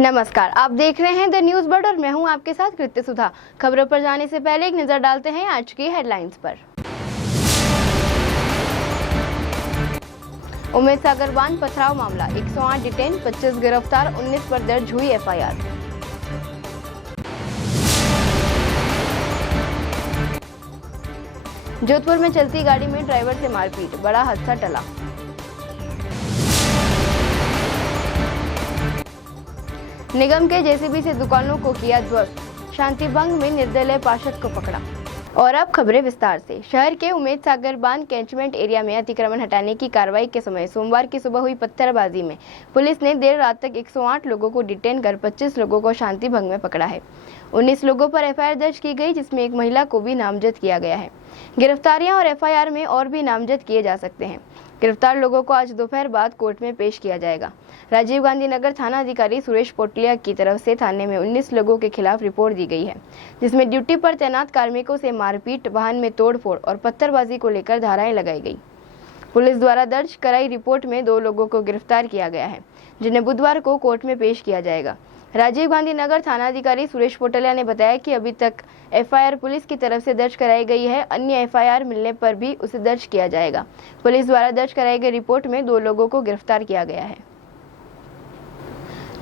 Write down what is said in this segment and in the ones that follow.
नमस्कार, आप देख रहे हैं द न्यूज बर्ड और मैं हूं आपके साथ कृत्य सुधा। खबरों पर जाने से पहले एक नजर डालते हैं आज की हेडलाइंस पर। उमेद सागर बांध पथराव मामला, 108 डिटेन, 25 गिरफ्तार, 19 पर दर्ज हुई एफआईआर। जोधपुर में चलती गाड़ी में ड्राइवर से मारपीट, बड़ा हादसा टला। निगम के जेसीबी से दुकानों को किया ध्वस्त, शांति भंग में निर्दलीय पार्षद को पकड़ा। और अब खबरें विस्तार से। शहर के उमेद सागर बांध कैंचमेंट एरिया में अतिक्रमण हटाने की कार्रवाई के समय सोमवार की सुबह हुई पत्थरबाजी में पुलिस ने देर रात तक 108 लोगों को डिटेन कर 25 लोगों को शांति भंग में पकड़ा है। 19 लोगों पर एफआईआर दर्ज की गई, जिसमें एक महिला को भी नामजद किया गया है। गिरफ्तारियां और एफआईआर में और भी नामजद किए जा सकते हैं। गिरफ्तार लोगों को आज दोपहर बाद कोर्ट में पेश किया जाएगा। राजीव गांधी नगर थाना अधिकारी सुरेश पोटलिया की तरफ से थाने में 19 लोगों के खिलाफ रिपोर्ट दी गई है, जिसमें ड्यूटी पर तैनात कार्मिकों से मारपीट, वाहन में तोड़फोड़ और पत्थरबाजी को लेकर धाराएं लगाई गई। पुलिस द्वारा दर्ज कराई रिपोर्ट में 2 लोगों को गिरफ्तार किया गया है, जिन्हें बुधवार को कोर्ट में पेश किया जाएगा। राजीव गांधी नगर थाना अधिकारी सुरेश पोटलिया ने बताया कि अभी तक एफआईआर पुलिस की तरफ से दर्ज कराई गई है, अन्य एफआईआर मिलने पर भी उसे दर्ज किया जाएगा। पुलिस द्वारा दर्ज कराई गई रिपोर्ट में 2 लोगों को गिरफ्तार किया गया है।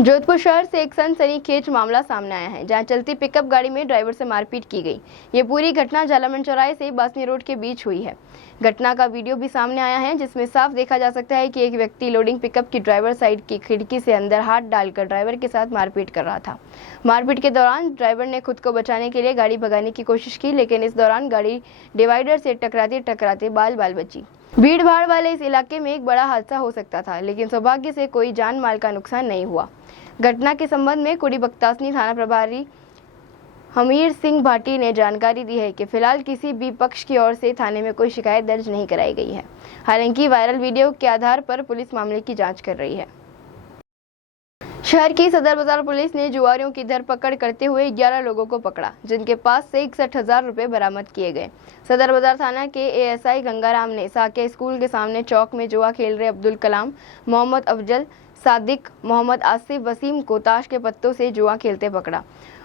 जोधपुर शहर से एक सनसनीखेज मामला सामने आया है, जहां चलती पिकअप गाड़ी में ड्राइवर से मारपीट की गई। ये पूरी घटना झालामन चौराहे से बासनी रोड के बीच हुई है। घटना का वीडियो भी सामने आया है, जिसमें साफ देखा जा सकता है कि एक व्यक्ति लोडिंग पिकअप की ड्राइवर साइड की खिड़की से अंदर हाथ डालकर ड्राइवर के साथ मारपीट कर रहा था। मारपीट के दौरान ड्राइवर ने खुद को बचाने के लिए गाड़ी भगाने की कोशिश की, लेकिन इस दौरान गाड़ी डिवाइडर से टकराते बाल बची। भीड़ भाड़ वाले इस इलाके में एक बड़ा हादसा हो सकता था, लेकिन सौभाग्य से कोई जान माल का नुकसान नहीं हुआ। घटना के संबंध में कुड़ी बख्तासनी थाना प्रभारी हमीर सिंह भाटी ने जानकारी दी है कि फिलहाल किसी भी पक्ष की ओर से थाने में कोई शिकायत दर्ज नहीं कराई गई है। हालांकि वायरल वीडियो के आधार पर पुलिस मामले की जांच कर रही है। शहर की सदर बाजार पुलिस ने जुआरियों की धरपकड़ करते हुए 11 लोगों को पकड़ा, जिनके पास से 61,000 रुपए बरामद किए गए। सदर बाजार थाना के एएसआई गंगाराम ने साके स्कूल के सामने चौक में जुआ खेल रहे अब्दुल कलाम, मोहम्मद अफजल, सादिक, मोहम्मद आसिफ, वसीम को ताश के पत्तों से जुआ खेलते पकड़ा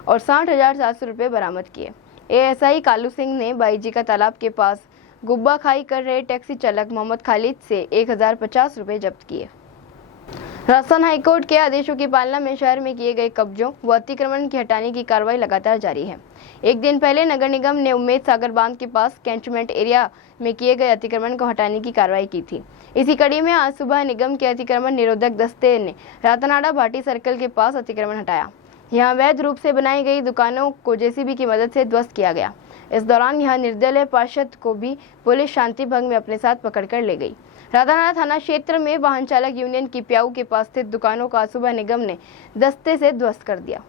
और 60,700 रुपए बरामद किए। एएसआई कालू सिंह ने बाईजी का तालाब के पास गुब्बा खाई कर रहे टैक्सी चालक मोहम्मद खालिद से 1,050 रुपए जब्त किए। राजस्थान हाईकोर्ट के आदेशों की पालना में शहर में किए गए कब्जों व अतिक्रमण की हटाने की कार्रवाई लगातार जारी है। एक दिन पहले नगर निगम ने उमेद सागर बांध के पास कैंचमेंट एरिया में किए गए अतिक्रमण को हटाने की कार्रवाई की थी। इसी कड़ी में आज सुबह निगम के अतिक्रमण निरोधक दस्ते ने रातनाड़ा भाटी सर्कल के पास अतिक्रमण हटाया। यहाँ अवैध रूप से बनाई गई दुकानों को जेसीबी की मदद से ध्वस्त किया गया। इस दौरान यहाँ निर्दलीय पार्षद को भी पुलिस शांति भंग में अपने साथ पकड़ कर ले गई। रातानाड़ा थाना क्षेत्र में वाहन चालक यूनियन की प्याऊ के पास स्थित दुकानों को सुबह निगम ने दस्ते से ध्वस्त कर दिया।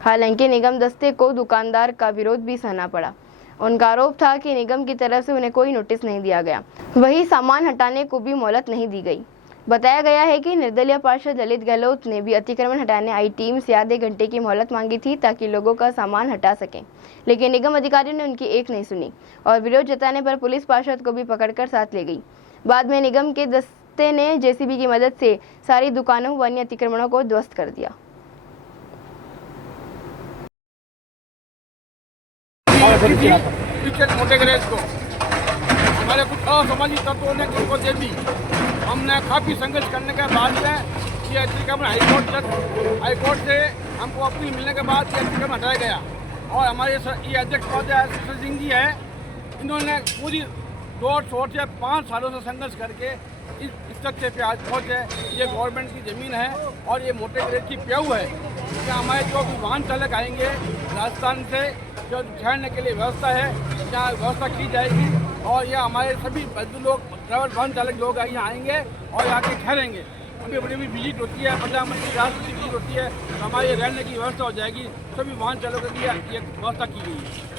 हालांकि निगम दस्ते को दुकानदार का विरोध भी सहना पड़ा। उनका आरोप था कि निगम की तरफ से उन्हें कोई नोटिस नहीं दिया गया, वही सामान हटाने को भी मोहलत नहीं दी गई। बताया गया है कि निर्दलीय पार्षद ललित गहलोत ने भी अतिक्रमण हटाने आई टीम से आधे घंटे की मोहलत मांगी थी, ताकि लोगों का सामान हटा सकें, लेकिन निगम अधिकारियों ने उनकी एक नहीं सुनी और विरोध जताने पर पुलिस पार्षद को भी पकड़कर साथ ले गई। बाद में निगम के दस्ते ने जेसीबी की मदद से सारी दुकानों व अन्य अतिक्रमणों को ध्वस्त कर दिया। हमारे कुछ असामाजिक तत्वों ने उनको दे दी। हमने काफ़ी संघर्ष करने के बाद में ये अतिक्रमण हाईकोर्ट से हमको अपील मिलने के बाद ये अतिक्रमण हटाया गया। और हमारे ये अध्यक्ष महोदय सिंह जी है, इन्होंने पूरी 2 से 5 सालों से संघर्ष करके इस तथ्य पे आज पहुँचे। ये गवर्नमेंट की ज़मीन है और ये मोटे ग्रेड की प्याऊ है। कि हमारे जो भी वाहन चालक आएंगे राजस्थान से, जो ठहरने के लिए व्यवस्था है, यहाँ व्यवस्था की जाएगी और यह हमारे सभी लोग ड्राइवर वाहन चालक लोग यहाँ आएंगे और यहाँ के ठहरेंगे। अभी बड़ी विजिट होती है, प्रधानमंत्री राष्ट्रपति विजिट होती है, तो हमारे रहने की व्यवस्था हो जाएगी। सभी वाहन चालकों के लिए ये व्यवस्था की गई है।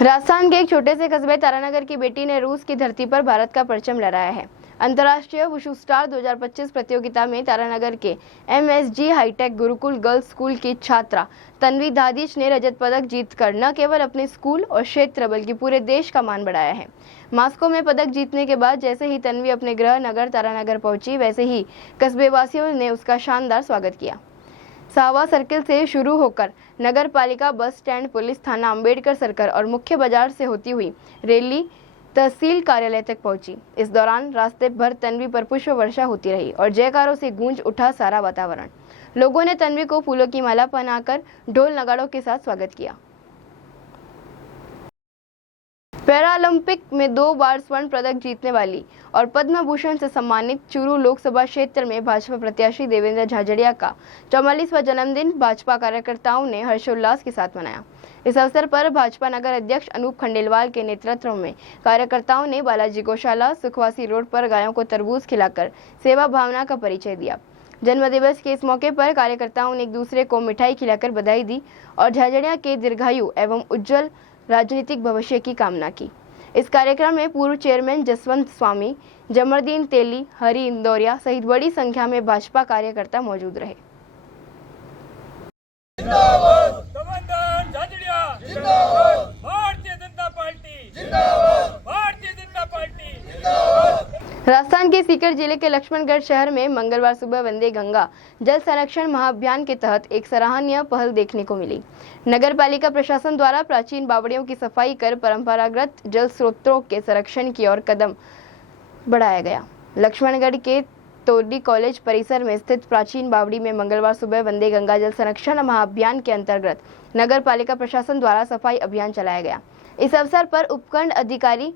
राजस्थान के एक छोटे से कस्बे तारानगर की बेटी ने रूस की धरती पर भारत का परचम लहराया है। अंतर्राष्ट्रीय वुशु स्टार 2025 प्रतियोगिता में तारानगर के MSG hi-tech gurukul girls school की छात्रा तन्वी दादिश ने रजत पदक जीतकर न केवल अपने स्कूल और क्षेत्र बल्कि पूरे देश का मान बढ़ाया है। मास्को में पदक जीतने के बाद जैसे ही तन्वी अपने गृह नगर तारानगर पहुंची, वैसे ही कस्बे वासियों ने उसका शानदार स्वागत किया। साहवा सर्किल से शुरू होकर नगर पालिका बस स्टैंड, पुलिस थाना, अंबेडकर सर्कल और मुख्य बाजार से होती हुई रैली तहसील कार्यालय तक पहुंची। इस दौरान रास्ते भर तन्वी पर पुष्प वर्षा होती रही और जयकारों से गूंज उठा सारा वातावरण। लोगों ने तन्वी को फूलों की माला पहनाकर ढोल नगाड़ों के साथ स्वागत किया। पैरालंपिक में 2 बार स्वर्ण पदक जीतने वाली और पद्म भूषण से सम्मानित चूरू लोकसभा क्षेत्र में भाजपा प्रत्याशी देवेंद्र झाझड़िया का 44वां जन्मदिन भाजपा कार्यकर्ताओं ने हर्षोल्लास के साथ मनाया। इस अवसर पर भाजपा नगर अध्यक्ष अनूप खंडेलवाल के नेतृत्व में कार्यकर्ताओं ने बालाजी गौशाला, सुखवासी रोड पर गायों को तरबूज खिलाकर सेवा भावना का परिचय दिया। जन्मदिवस के इस मौके पर कार्यकर्ताओं ने एक दूसरे को मिठाई खिलाकर बधाई दी और झाझड़िया के दीर्घायु एवं उज्जवल राजनीतिक भविष्य की कामना की। इस कार्यक्रम में पूर्व चेयरमैन जसवंत स्वामी, जमरदीन तेली, हरि इंदौरिया सहित बड़ी संख्या में भाजपा कार्यकर्ता मौजूद रहे। राजस्थान के सीकर जिले के लक्ष्मणगढ़ शहर में मंगलवार सुबह वंदे गंगा जल संरक्षण महाअभियान के तहत एक सराहनीय पहल देखने को मिली। नगर पालिका प्रशासन द्वारा प्राचीन बावड़ियों की सफाई कर परंपरागत जल स्रोतों के संरक्षण की ओर कदम बढ़ाया गया। लक्ष्मणगढ़ के तोडी कॉलेज परिसर में स्थित प्राचीन बावड़ी में मंगलवार सुबह वंदे गंगा जल संरक्षण महाअभियान के अंतर्गत नगर पालिका प्रशासन द्वारा सफाई अभियान चलाया गया। इस अवसर पर उपखंड अधिकारी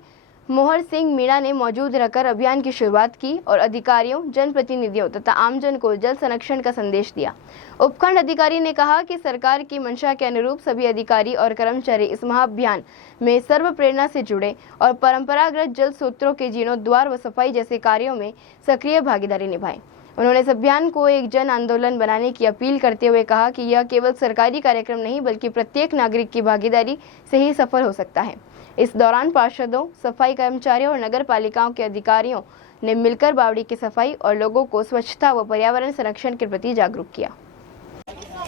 मोहर सिंह मीणा ने मौजूद रहकर अभियान की शुरुआत की और अधिकारियों, जनप्रतिनिधियों तथा आमजन को जल संरक्षण का संदेश दिया। उपखंड अधिकारी ने कहा कि सरकार की मंशा के अनुरूप सभी अधिकारी और कर्मचारी इस महाअभियान में सर्व प्रेरणा से जुड़े और परंपरागत जल स्रोतों के जीर्णोद्धार व सफाई जैसे कार्यों में सक्रिय भागीदारी निभाए। उन्होंने इस अभियान को एक जन आंदोलन बनाने की अपील करते हुए कहा कि यह केवल सरकारी कार्यक्रम नहीं बल्कि प्रत्येक नागरिक की भागीदारी से ही सफल हो सकता है। इस दौरान पार्षदों, सफाई कर्मचारियों और नगर पालिकाओं के अधिकारियों ने मिलकर बावड़ी की सफाई और लोगों को स्वच्छता व पर्यावरण संरक्षण के प्रति जागरूक किया।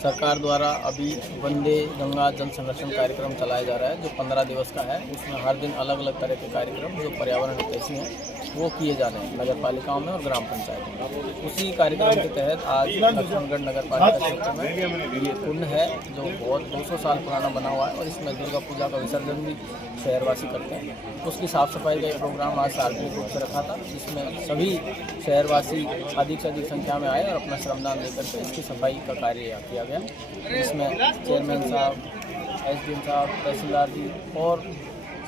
सरकार द्वारा अभी वंदे गंगा जल संरक्षण कार्यक्रम चलाया जा रहा है जो 15 दिवस का है। उसमें हर दिन अलग अलग तरह के कार्यक्रम जो पर्यावरण हितैषी हैं वो किए जा रहे हैं नगर पालिकाओं में और ग्राम पंचायत में। उसी कार्यक्रम के तहत आज लक्ष्मणगढ़ नगर पालिका क्षेत्र में ये कुंड है जो बहुत 200 साल पुराना बना हुआ है और इसमें दुर्गा पूजा का विसर्जन भी शहरवासी करते हैं। उसकी साफ सफाई का एक प्रोग्राम आज सार्वजनिक रूप से रखा था जिसमें सभी शहरवासी अधिक से अधिक संख्या में आए और अपना श्रमदान देकर के इसकी सफाई का कार्य किया गया, जिसमें चेयरमैन साहब, एसडीएम साहब, तहसीलदार जी और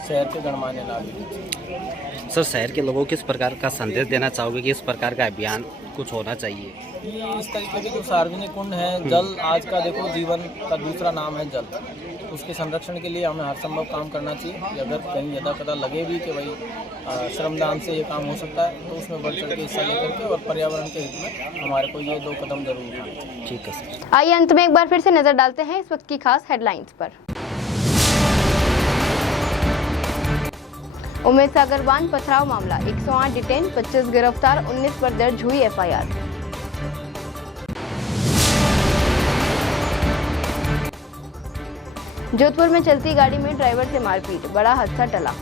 शहर के गणमान्य नागरिक। सर, शहर के लोगों को किस प्रकार का संदेश देना चाहोगे कि इस प्रकार का अभियान कुछ होना चाहिए? ये इस तरीके के जो सार्वजनिक कुंड है, जल आज का देखो जीवन का दूसरा नाम है जल, उसके संरक्षण के लिए हमें हर संभव काम करना चाहिए। अगर कहीं यदा कदा लगे भी कि भाई श्रमदान से ये काम हो सकता है तो उसमें बढ़ चढ़ के हिस्सा लेकर के और पर्यावरण के हित में हमारे को ये 2 कदम जरूर उठाने चाहिए। ठीक है सर। आइए अंत में एक बार फिर से नजर डालते हैं इस वक्त की खास हेडलाइंस पर। उमेद सागर बांध पथराव मामला, 108 डिटेन, 25 गिरफ्तार, 19 पर दर्ज हुई एफआईआर। जोधपुर में चलती गाड़ी में ड्राइवर से मारपीट, बड़ा हादसा टला।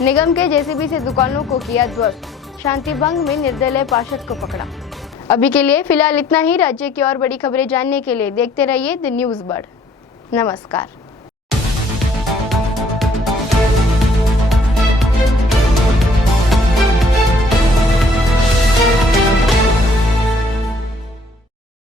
निगम के जेसीबी से दुकानों को किया ध्वस्त, शांति भंग में निर्दलीय पार्षद को पकड़ा। अभी के लिए फिलहाल इतना ही। राज्य की और बड़ी खबरें जानने के लिए देखते रहिए द न्यूज़ बर्ड। नमस्कार।